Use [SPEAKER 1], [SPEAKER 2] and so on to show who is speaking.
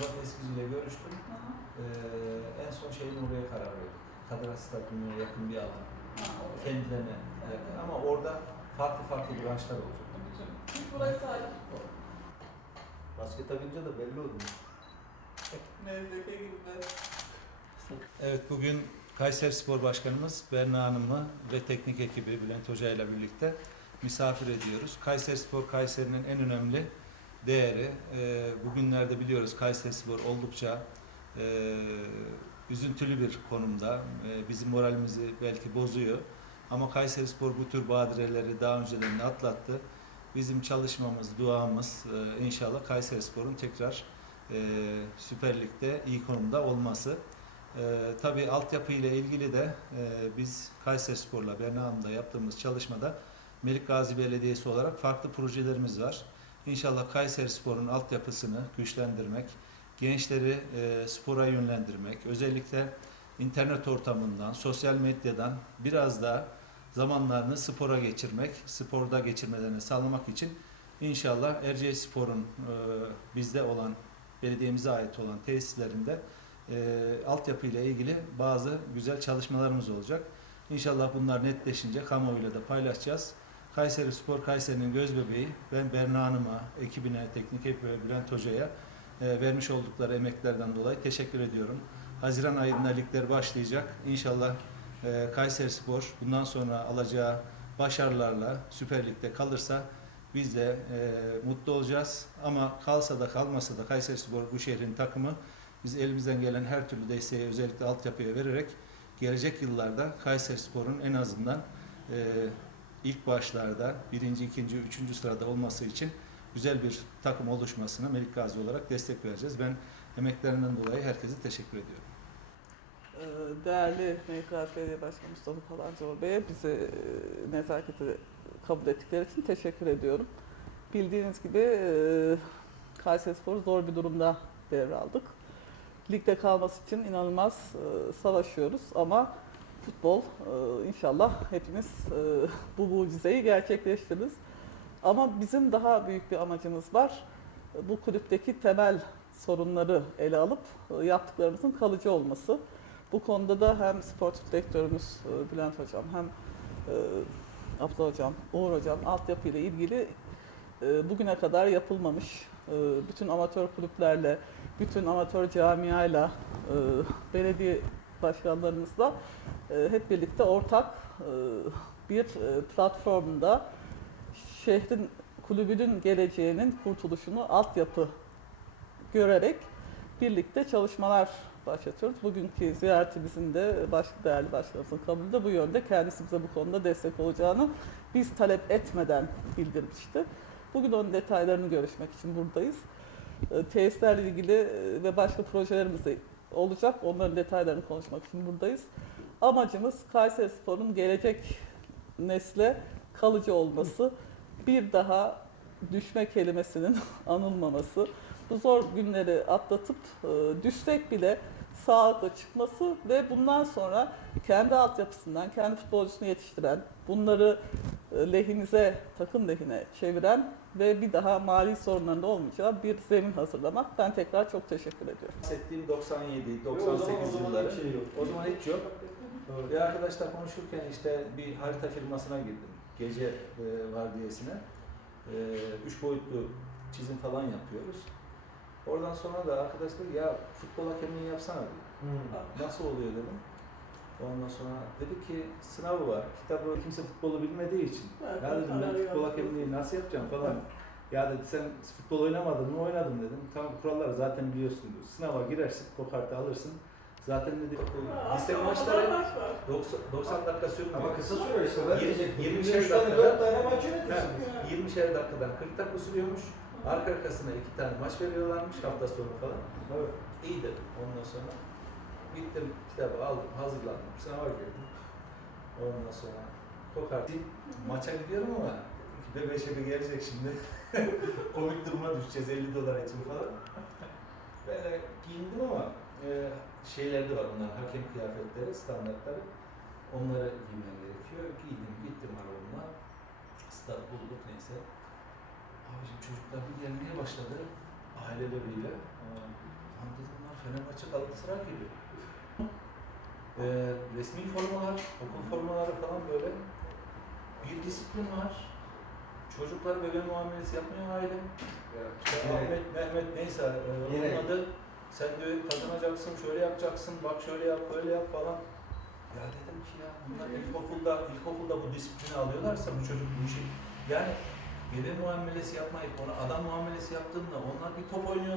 [SPEAKER 1] Murat Eskici'yle görüştüm. Ee, en son şeyin oraya karar verdik. Kadıra Stadyumu'na yakın bir alan. Kendilerine yakın ama orada farklı farklı branşlar olacak.
[SPEAKER 2] Biz buraya sahip.
[SPEAKER 3] Basket atınca da belli oldu.
[SPEAKER 2] Nezdeke gibi de.
[SPEAKER 1] Evet bugün Kayseri Spor Başkanımız Berna Hanım'ı ve teknik ekibi Bülent Hoca ile birlikte misafir ediyoruz. Kayseri Spor Kayseri'nin en önemli değeri. Ee, bugünlerde biliyoruz Kayseri Spor oldukça e, üzüntülü bir konumda. Ee, bizim moralimizi belki bozuyor. Ama Kayseri Spor bu tür badireleri daha önceden de atlattı. Bizim çalışmamız, duamız e, inşallah Kayseri Spor'un tekrar e, Süper Lig'de iyi konumda olması. Ee, tabii altyapı ile ilgili de e, biz Kayseri Spor'la Berna Hanım'da yaptığımız çalışmada Melik Gazi Belediyesi olarak farklı projelerimiz var. İnşallah Kayseri Spor'un altyapısını güçlendirmek, gençleri e, spora yönlendirmek, özellikle internet ortamından, sosyal medyadan biraz daha zamanlarını spora geçirmek, sporda geçirmelerini sağlamak için inşallah Erciyes Spor'un e, bizde olan, belediyemize ait olan tesislerinde e, altyapı ile ilgili bazı güzel çalışmalarımız olacak. İnşallah bunlar netleşince kamuoyuyla da paylaşacağız. Kayseri Spor, Kayseri'nin göz bebeği. Ben Berna Hanım'a, ekibine, teknik ekibe, Bülent Hoca'ya e, vermiş oldukları emeklerden dolayı teşekkür ediyorum. Haziran ayında ligler başlayacak. İnşallah e, Kayseri Spor bundan sonra alacağı başarılarla Süper Lig'de kalırsa biz de e, mutlu olacağız. Ama kalsa da kalmasa da Kayseri Spor bu şehrin takımı biz elimizden gelen her türlü desteği özellikle altyapıya vererek gelecek yıllarda Kayseri Spor'un en azından e, ilk başlarda birinci, ikinci, üçüncü sırada olması için güzel bir takım oluşmasına Melik Gazi olarak destek vereceğiz. Ben emeklerinden dolayı herkese teşekkür ediyorum.
[SPEAKER 2] Ee, Değerli Meykaz Belediye Başkanı Mustafa Kalancıoğlu Bey'e bizi e, nezaketi kabul ettikleri için teşekkür ediyorum. Bildiğiniz gibi e, Kayseri Spor'u zor bir durumda devraldık. Ligde kalması için inanılmaz e, savaşıyoruz ama futbol e, inşallah hepimiz e, bu mucizeyi gerçekleştiririz. Ama bizim daha büyük bir amacımız var. Bu kulüpteki temel sorunları ele alıp e, yaptıklarımızın kalıcı olması. Bu konuda da hem sportif direktörümüz Bülent Hocam hem Abdullah Hocam, Uğur Hocam altyapı ile ilgili bugüne kadar yapılmamış bütün amatör kulüplerle, bütün amatör camiayla, belediye başkanlarımızla hep birlikte ortak e, bir e, platformda şehrin kulübünün geleceğinin kurtuluşunu altyapı görerek birlikte çalışmalar başlatıyoruz. Bugünkü ziyaretimizin de başka değerli başkanımızın kabulü de bu yönde. Kendisi bize bu konuda destek olacağını biz talep etmeden bildirmişti. Bugün onun detaylarını görüşmek için buradayız. E, Tesislerle ilgili e, ve başka projelerimiz de olacak. Onların detaylarını konuşmak için buradayız. Amacımız Kayseri Spor'un gelecek nesle kalıcı olması, bir daha düşme kelimesinin anılmaması, bu zor günleri atlatıp e, düşsek bile sağlıkla çıkması ve bundan sonra kendi altyapısından, kendi futbolcusunu yetiştiren, bunları e, lehimize, takım lehine çeviren ve bir daha mali sorunlarında olmayacağı bir zemin hazırlamak. Ben tekrar çok teşekkür ediyorum.
[SPEAKER 1] Bahsettiğim 97,
[SPEAKER 3] O zaman-
[SPEAKER 1] 98
[SPEAKER 3] o zaman
[SPEAKER 1] yılları.
[SPEAKER 3] hiç şey yok.
[SPEAKER 1] O zaman hiç yok. Bir arkadaşla konuşurken işte bir harita firmasına girdim. Gece e, vardiyesine. E, üç boyutlu çizim falan yapıyoruz. Oradan sonra da arkadaş dedi ya futbol hakemliği yapsana dedi.
[SPEAKER 3] Hmm.
[SPEAKER 1] Nasıl oluyor dedim. Ondan sonra dedi ki sınavı var. Kitabı kimse futbolu bilmediği için. Ya dedim ben futbol hakemliği nasıl yapacağım falan. Ya dedi sen futbol oynamadın mı? Oynadım dedim. Tamam kuralları zaten biliyorsun diyor. Sınava girersin, kokartı alırsın. Zaten dedi lise maçları 90, 90 dakika sürmüyor.
[SPEAKER 3] Ama kısa süre işte. Ben
[SPEAKER 1] Yirmi-
[SPEAKER 3] diyecektim.
[SPEAKER 1] yirmi
[SPEAKER 3] Yirmi
[SPEAKER 1] beş
[SPEAKER 3] tane
[SPEAKER 1] dakikada-
[SPEAKER 3] dört tane maç yönetirsin.
[SPEAKER 1] Ha, 20'şer dakikadan 40 dakika sürüyormuş. Arka arkasına iki tane maç veriyorlarmış hafta sonu falan.
[SPEAKER 3] Evet.
[SPEAKER 1] İyi dedim ondan sonra. Gittim kitabı aldım, hazırlandım, sınava girdim. Ondan sonra kokartı maça gidiyorum ama bebeşe bir gelecek şimdi. Komik duruma düşeceğiz 50 dolar için falan. Böyle giyindim ama e, şeyler de var onlar hakem kıyafetleri, standartları. Onları giymem gerekiyor. Giydim, gittim arabamla. Stat bulduk neyse. Abicim çocuklar bir gelmeye başladı. Aileleriyle. Aa, Lan dedim bunlar Fenerbahçe Galatasaray gibi. Ee, resmi formalar, okul formaları falan böyle. Bir disiplin var. Çocuklar bebe muamelesi yapmıyor aile. İşte
[SPEAKER 3] Yine-
[SPEAKER 1] Ahmet, Mehmet neyse e, onun
[SPEAKER 3] Yine-
[SPEAKER 1] adı sen diyor kazanacaksın, şöyle yapacaksın, bak şöyle yap, böyle yap falan. Ya dedim ki ya bunlar ilkokulda, ilkokulda bu disiplini alıyorlarsa bu çocuk bu işi yani gebe muamelesi yapmayıp ona adam muamelesi yaptığında onlar bir top oynuyor